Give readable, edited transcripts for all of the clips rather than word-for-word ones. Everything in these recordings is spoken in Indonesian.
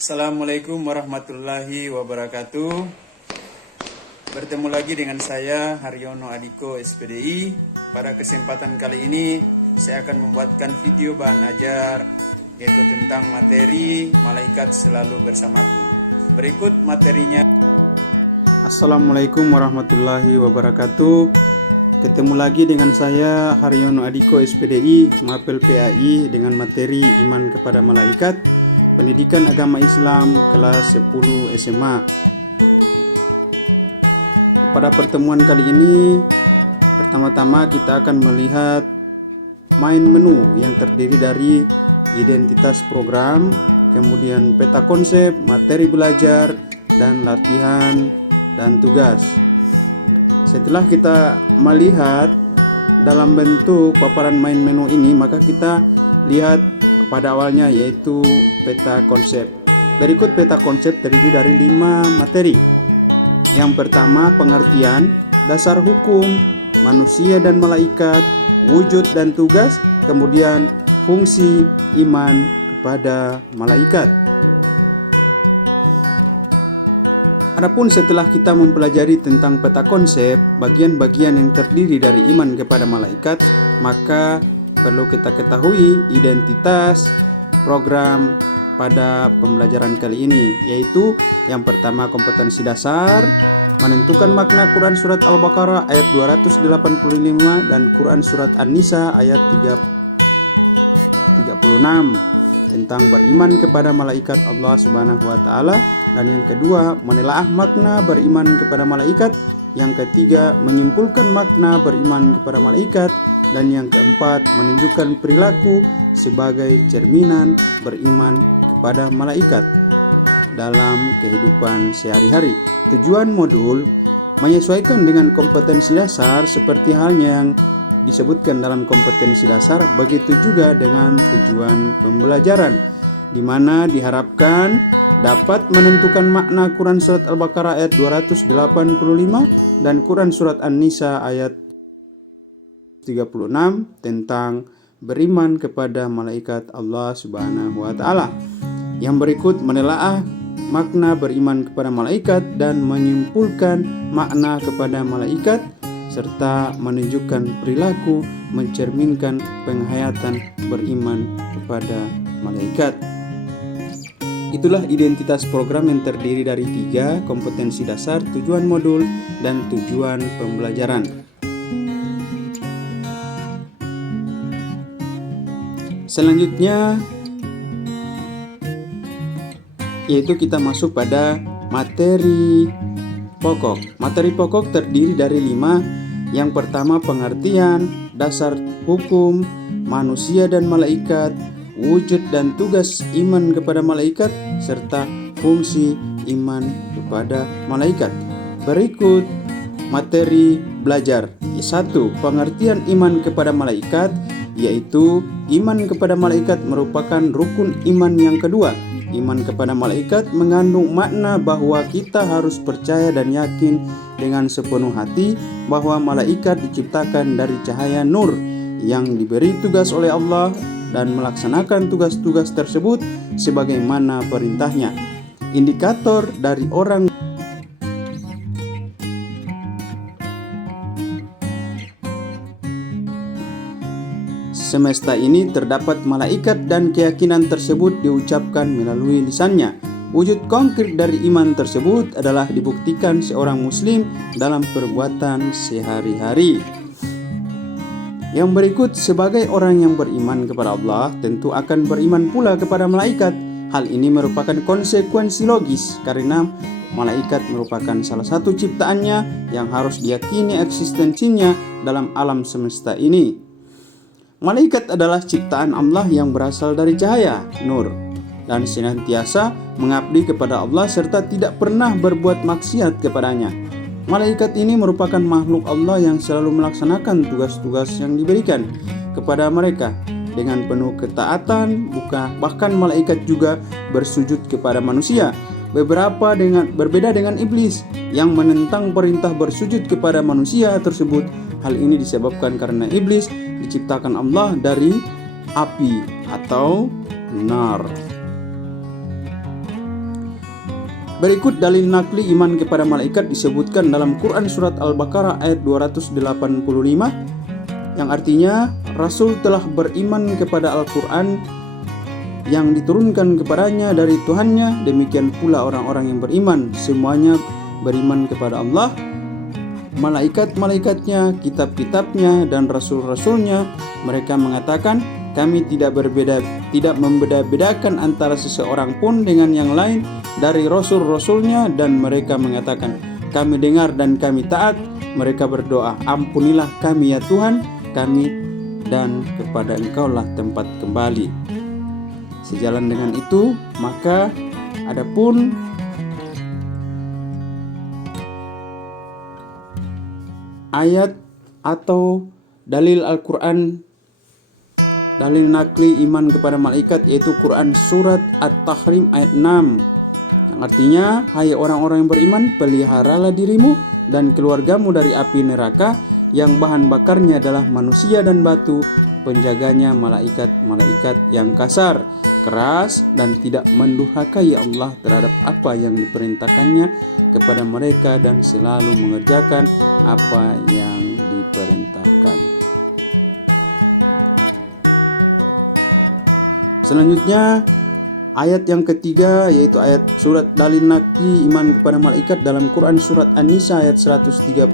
Assalamualaikum warahmatullahi wabarakatuh. Bertemu lagi dengan saya Haryono Adiko SPDI. Pada kesempatan kali ini saya akan membuatkan video bahan ajar yaitu tentang materi malaikat selalu bersamaku. Berikut materinya. Assalamualaikum warahmatullahi wabarakatuh. Ketemu lagi dengan saya Haryono Adiko SPDI, Mapel PAI, dengan materi iman kepada malaikat, pendidikan agama Islam kelas 10 SMA. Pada pertemuan kali ini, pertama-tama kita akan melihat main menu yang terdiri dari identitas program, kemudian peta konsep, materi belajar, dan latihan dan tugas. Setelah kita melihat dalam bentuk paparan main menu ini, maka kita lihat pada awalnya yaitu peta konsep. Berikut peta konsep terdiri dari 5 materi. Yang pertama, pengertian, dasar hukum, manusia dan malaikat, wujud dan tugas, kemudian fungsi iman kepada malaikat. Adapun setelah kita mempelajari tentang peta konsep, bagian-bagian yang terdiri dari iman kepada malaikat, maka perlu kita ketahui identitas program pada pembelajaran kali ini, yaitu yang pertama kompetensi dasar, menentukan makna Quran Surat Al-Baqarah ayat 285 dan Quran Surat An-Nisa ayat 36 tentang beriman kepada malaikat Allah Subhanahu wa Ta'ala. Dan yang kedua, menelaah makna beriman kepada malaikat. Yang ketiga, menyimpulkan makna beriman kepada malaikat. Dan yang keempat, menunjukkan perilaku sebagai cerminan beriman kepada malaikat dalam kehidupan sehari-hari. Tujuan modul menyesuaikan dengan kompetensi dasar seperti halnya yang disebutkan dalam kompetensi dasar, begitu juga dengan tujuan pembelajaran, di mana diharapkan dapat menentukan makna Quran Surat Al-Baqarah ayat 285 dan Quran Surat An-Nisa ayat 36 tentang beriman kepada malaikat Allah Subhanahu wa Ta'ala. Yang berikut menelaah makna beriman kepada malaikat dan menyimpulkan makna kepada malaikat, serta menunjukkan perilaku mencerminkan penghayatan beriman kepada malaikat. Itulah identitas program yang terdiri dari 3 kompetensi dasar, tujuan modul, dan tujuan pembelajaran. Selanjutnya yaitu kita masuk pada materi pokok. Materi pokok terdiri dari 5. Yang pertama, pengertian, dasar hukum, manusia dan malaikat, wujud dan tugas iman kepada malaikat, serta fungsi iman kepada malaikat. Berikut materi belajar. 1. Pengertian iman kepada malaikat, yaitu iman kepada malaikat merupakan rukun iman yang kedua. Iman kepada malaikat mengandung makna bahwa kita harus percaya dan yakin dengan sepenuh hati bahwa malaikat diciptakan dari cahaya nur yang diberi tugas oleh Allah dan melaksanakan tugas-tugas tersebut sebagaimana perintahnya. Indikator dari orang semesta ini terdapat malaikat dan keyakinan tersebut diucapkan melalui lisannya. Wujud konkret dari iman tersebut adalah dibuktikan seorang muslim dalam perbuatan sehari-hari. Yang berikut, sebagai orang yang beriman kepada Allah tentu akan beriman pula kepada malaikat. Hal ini merupakan konsekuensi logis karena malaikat merupakan salah satu ciptaannya yang harus diyakini eksistensinya dalam alam semesta ini. Malaikat adalah ciptaan Allah yang berasal dari cahaya, nur, dan senantiasa mengabdi kepada Allah serta tidak pernah berbuat maksiat kepadanya. Malaikat ini merupakan makhluk Allah yang selalu melaksanakan tugas-tugas yang diberikan kepada mereka dengan penuh ketaatan. Bahkan malaikat juga bersujud kepada manusia. Berbeda dengan iblis yang menentang perintah bersujud kepada manusia tersebut. Hal ini disebabkan karena iblis diciptakan Allah dari api atau nar. Berikut dalil nakli iman kepada malaikat disebutkan dalam Quran surat Al-Baqarah ayat 285 yang artinya Rasul telah beriman kepada Al-Quran yang diturunkan kepadanya dari Tuhannya, demikian pula orang-orang yang beriman semuanya beriman kepada Allah, malaikat-malaikatnya, kitab-kitabnya, dan rasul-rasulnya. Mereka mengatakan, kami tidak membeda-bedakan antara seseorang pun dengan yang lain dari rasul-rasulnya, dan mereka mengatakan, kami dengar dan kami taat. Mereka berdoa, ampunilah kami ya Tuhan kami, dan kepada Engkaulah tempat kembali. Sejalan dengan itu, maka adapun ayat atau dalil Al-Quran, dalil nakli iman kepada malaikat, yaitu Quran surat At-Tahrim ayat 6 yang artinya, hai orang-orang yang beriman, peliharalah dirimu dan keluargamu dari api neraka yang bahan bakarnya adalah manusia dan batu, penjaganya malaikat-malaikat yang kasar, keras, dan tidak mendurhakai Allah terhadap apa yang diperintahkannya kepada mereka dan selalu mengerjakan apa yang diperintahkan. Selanjutnya ayat yang ketiga, yaitu ayat surat dalil nakli iman kepada malaikat dalam Quran surat An-Nisa ayat 136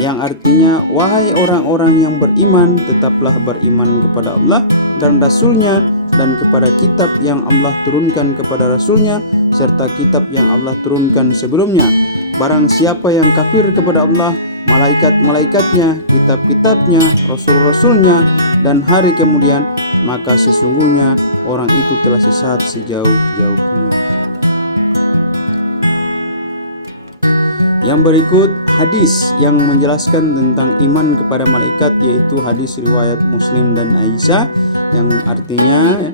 yang artinya, wahai orang-orang yang beriman, tetaplah beriman kepada Allah dan Rasulnya dan kepada kitab yang Allah turunkan kepada Rasulnya serta kitab yang Allah turunkan sebelumnya. Barang siapa yang kafir kepada Allah, malaikat-malaikatnya, kitab-kitabnya, rasul-rasulnya, dan hari kemudian, maka sesungguhnya orang itu telah sesat sejauh-jauhnya. Yang berikut hadis yang menjelaskan tentang iman kepada malaikat, yaitu hadis riwayat Muslim dan Aisyah yang artinya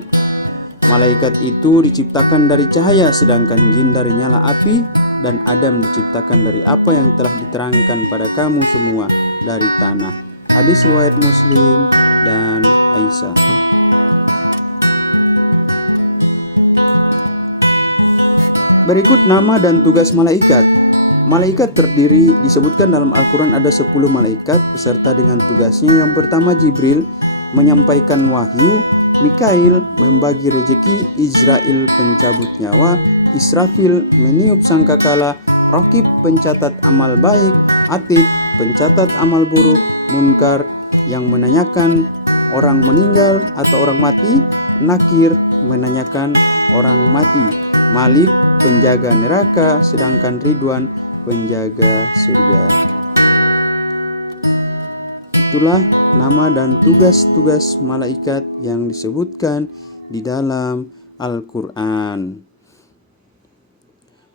malaikat itu diciptakan dari cahaya sedangkan jin dari nyala api, dan Adam diciptakan dari apa yang telah diterangkan pada kamu semua dari tanah. Hadis riwayat Muslim dan Aisyah. Berikut nama dan tugas malaikat. Malaikat terdiri, disebutkan dalam Al-Quran ada 10 malaikat beserta dengan tugasnya. Yang pertama Jibril menyampaikan wahyu, Mikail membagi rezeki, Israel pencabut nyawa, Israfil meniup sangkakala, Raqib pencatat amal baik, Atid pencatat amal buruk, Munkar yang menanyakan orang meninggal atau orang mati, Nakir menanyakan orang mati, Malik penjaga neraka, sedangkan Ridwan penjaga surga. Itulah nama dan tugas-tugas malaikat yang disebutkan di dalam Al-Quran.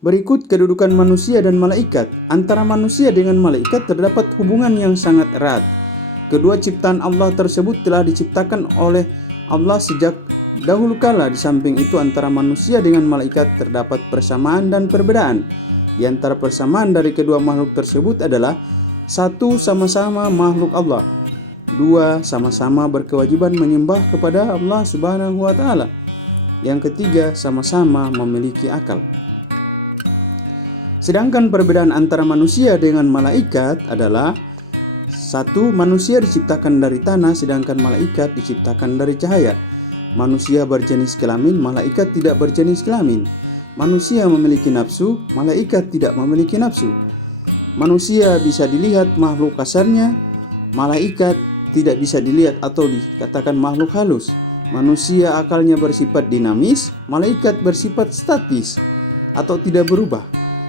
Berikut kedudukan manusia dan malaikat. Antara manusia dengan malaikat terdapat hubungan yang sangat erat. Kedua ciptaan Allah tersebut telah diciptakan oleh Allah sejak dahulu kala. Di samping itu antara manusia dengan malaikat terdapat persamaan dan perbedaan. Di antara persamaan dari kedua makhluk tersebut adalah: 1. Sama-sama makhluk Allah. 2. Sama-sama berkewajiban menyembah kepada Allah Subhanahu wa Ta'ala. Yang ketiga, sama-sama memiliki akal. Sedangkan perbedaan antara manusia dengan malaikat adalah: 1. Manusia diciptakan dari tanah, sedangkan malaikat diciptakan dari cahaya. Manusia berjenis kelamin, malaikat tidak berjenis kelamin. Manusia memiliki nafsu, malaikat tidak memiliki nafsu. Manusia bisa dilihat makhluk kasarnya, malaikat tidak bisa dilihat atau dikatakan makhluk halus. Manusia akalnya bersifat dinamis, malaikat bersifat statis atau tidak berubah.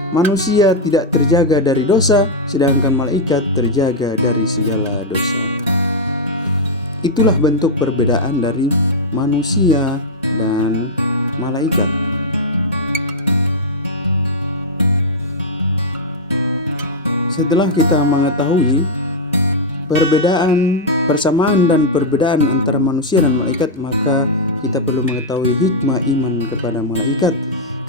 Manusia tidak terjaga dari dosa, sedangkan malaikat terjaga dari segala dosa. Itulah bentuk perbedaan dari manusia dan malaikat. Setelah kita mengetahui perbedaan, persamaan dan perbedaan antara manusia dan malaikat, maka kita perlu mengetahui hikmah iman kepada malaikat.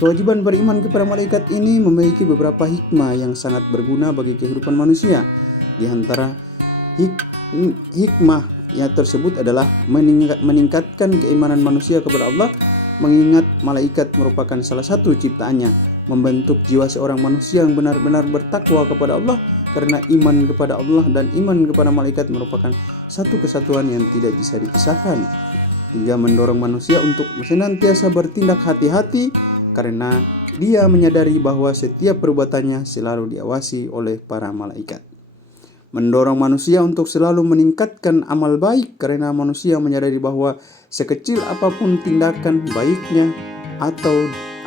Kewajiban beriman kepada malaikat ini memiliki beberapa hikmah yang sangat berguna bagi kehidupan manusia. Di antara hikmahnya tersebut adalah meningkatkan keimanan manusia kepada Allah, mengingat malaikat merupakan salah satu ciptaannya. membentuk jiwa seorang manusia yang benar-benar bertakwa kepada Allah, karena iman kepada Allah dan iman kepada malaikat merupakan satu kesatuan yang tidak bisa dipisahkan. 3. Mendorong manusia untuk senantiasa bertindak hati-hati karena dia menyadari bahwa setiap perbuatannya selalu diawasi oleh para malaikat. Mendorong manusia untuk selalu meningkatkan amal baik karena manusia menyadari bahwa sekecil apapun tindakan baiknya atau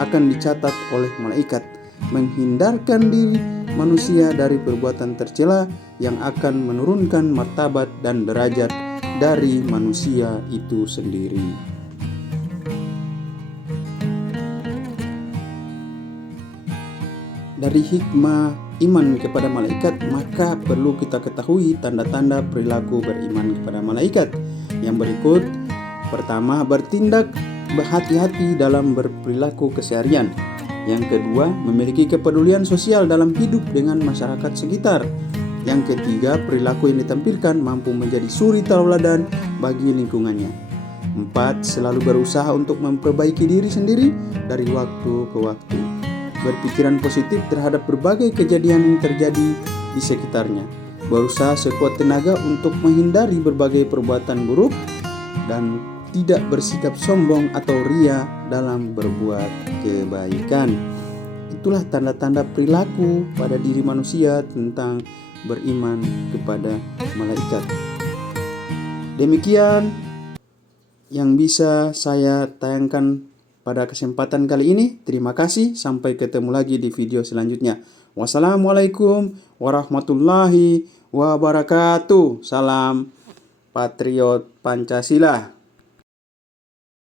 akan dicatat oleh malaikat. Menghindarkan diri manusia dari perbuatan tercela yang akan menurunkan martabat dan derajat dari manusia itu sendiri. Dari hikmah iman kepada malaikat, maka perlu kita ketahui tanda-tanda perilaku beriman kepada malaikat. Yang berikut: pertama, bertindak berhati-hati dalam berperilaku keseharian. Yang kedua, memiliki kepedulian sosial dalam hidup dengan masyarakat sekitar. Yang ketiga, perilaku yang ditampilkan mampu menjadi suri tauladan bagi lingkungannya. 4. Selalu berusaha untuk memperbaiki diri sendiri dari waktu ke waktu. Berpikiran positif terhadap berbagai kejadian yang terjadi di sekitarnya. Berusaha sekuat tenaga untuk menghindari berbagai perbuatan buruk dan tidak bersikap sombong atau ria dalam berbuat kebaikan. Itulah tanda-tanda perilaku pada diri manusia tentang beriman kepada malaikat. Demikian yang bisa saya tayangkan pada kesempatan kali ini. Terima kasih, sampai ketemu lagi di video selanjutnya. Wassalamualaikum warahmatullahi wabarakatuh. Salam Patriot Pancasila.